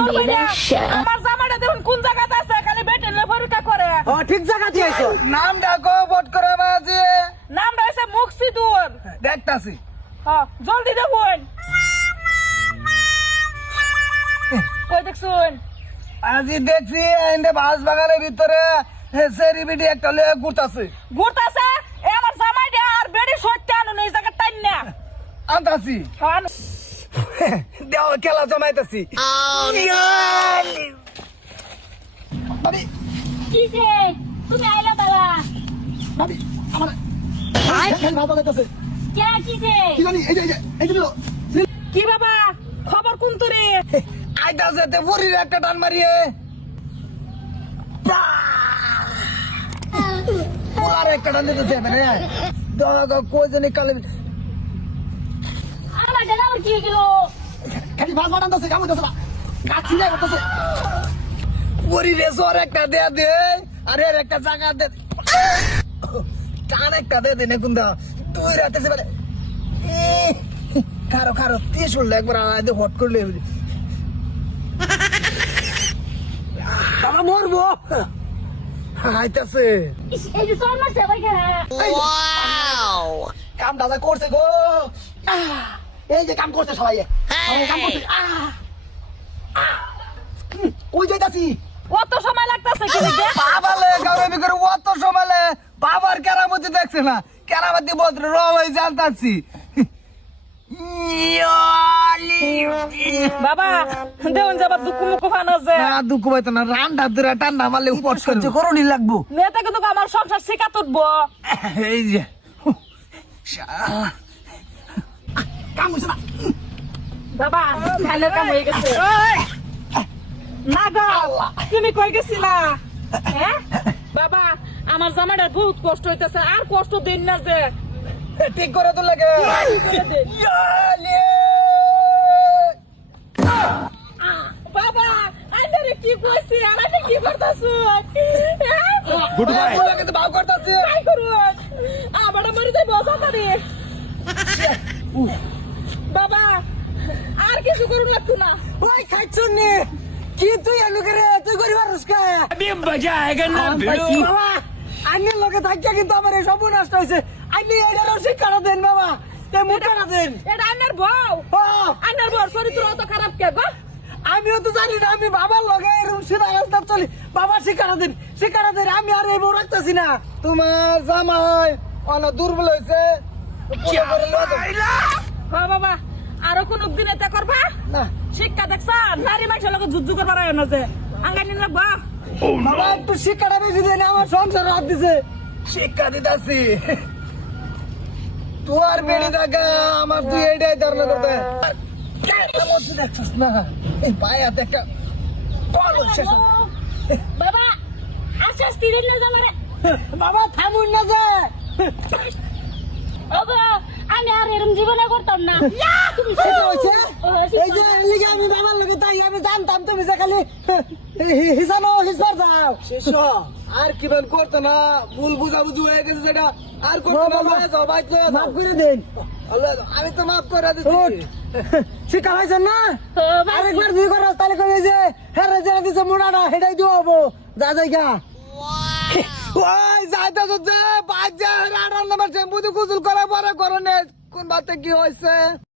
আমার জামাটা দেখুন কোন জায়গাতে আছে, খালি বেটেলে পরীক্ষা করে। ও ঠিক জায়গাতে আইছো। নাম ডাকো বট করে বাজে। নামটা হচ্ছে মুকসিদুর। দেখতাছি। হ্যাঁ, জলদি দেখুন। কই দেখছুন? আজি দেখছি এন্ডে বাস বাগানের ভিতরে সেরিবিডি একটা লয়ে ঘুরতাছে। ঘুরতাছে এ আমার জামাইটা আর বেড়ি সরতে আনুন এই জায়গা টাইন না। আনতাছি। দেও খেলা জমাইতাছি। ভাবি কিসে তুমি আইলা বালা? ভাবি আমার খেল ভালো লাগতাছে। কে কিসে? কি জানি এই যে কি বাবা খবর কোন তোরে? আইতাছে তে বুড়ির একটা টান মারিয়ে। পুরার একটা টান দিতেছে মানে। দাদা কই জানি কালে আমার দাদা কি গেল? খালি ভাত বানাতেছে কাম হইতাছে না। গাছ ছিঁড়ে করতেছে। বুড়ি রে সর একটা দে দে। আরে এর একটা জায়গা দে। কান একটা দে দে না কুন্দা। তুই রাতেছে মানে খারো খারো ত্রিশুল একবার আইতে হট করলে বাবা মরবো আইতাছে এই যে তোর মাসে ভাই কাম দাদা করছে গো এই যে কাম করছে সবাই কাম করছে কই যাইতাছি কত সময় লাগতাছে কি দেখে? বাবালে গাবে বিকরে অত সমালে বাবার কেরামতি দেখছে না কেরামতি বলতে রই জানতাছি বাবা দেউন যাবা দুকু মুকু ফানছে। না দুঃখ পাইতো না রান্না ধরে টান্না মারলে উপর সহ্য করণই লাগবো মেয়েটা কিন্তু আমার সংসার শিকা তুটবো। এই যে কাম হইছে না বাবা ধানের কাম হয়ে গেছে। না গো তুমি কই গেছিলা? হ্যাঁ বাবা আমার জামাইটা বহুত কষ্ট হইতেছে, আর কষ্ট দিন না যে। ঠিক করে তো লাগে করে দে। বাবা আইনারে কি কইছি আর আমি কি করতাছু? গুড বাই তোকে তো ভাব করতাছে কাই করুন আমার মরে যাই বসা তারে। বাবা আর কিছু করুন লাগতো না। ওই খাইছুন নি কি তুই এনু করে তুই করিবার রুস্কা अभी मजा आएगा ना भिड़ो বাবা আন্নের লগে থাকিয়া কিন্তু আমার এই সব নষ্ট হইছে। আন্নি এটারও শিক্ষা দেন বাবা, তে মুটাটা দেন। এটা আইনার বউ, ও, আইনার বউ চরিত্র অত খারাপ কে গো? আমিও তো জানি না, আমি বাবার লগে এরকম সিধা রাস্তা চলি। বাবা শিক্ষা দেন, শিক্ষা দেন। আমি আর এই বউ রাখতেছি না। তোমার জামাই অনেক দুর্বল হয়েছে হ্যাঁ বাবা আরো কোন দিন এটা করবা না শিক্ষা দেখছা নারী মানুষের লগে যুদ্ধ করবার আয় না যে আঙ্গানি লাগবা। বাবা একটু শিক্ষাটা বেশি দেন, আমার সংসার হাত দিছে। শিক্ষা দিতাছি তোর বেড়ি দেখা আমার তুই এইটাই ধারণা করতে দেখছিস না এই পায়াতে একটা কল হচ্ছে বাবা আচ্ছা স্থির না যাবারে। বাবা থামুন না যে। ওগো আমি আর এরকম জীবনে করতাম না। তুমি এটা হইছে এই যে লিগে আমি বাবার লগে তাই আমি জানতাম তুমি যে খালি হিসানো হিসবার যাও। শেষ আর কি বেন করতে না ভুল বুঝাবুঝি হয়ে গেছে সেটা আর করতে না বাবা, যাও ভাই মাফ করে দেন। আমি তো মাফ করে উঠ। দিচ্ছি শিক্ষা হয়েছেন না আরেকবার দুই করে তাহলে করে যে হ্যাঁ যে দিছে মোড়াটা হেটাই দিও হবো যা জায়গা ওই যাইতে যে বাজে রান্না মারছে বুঝি কুচুল করে পরে করনে কোন বাতে কি হয়েছে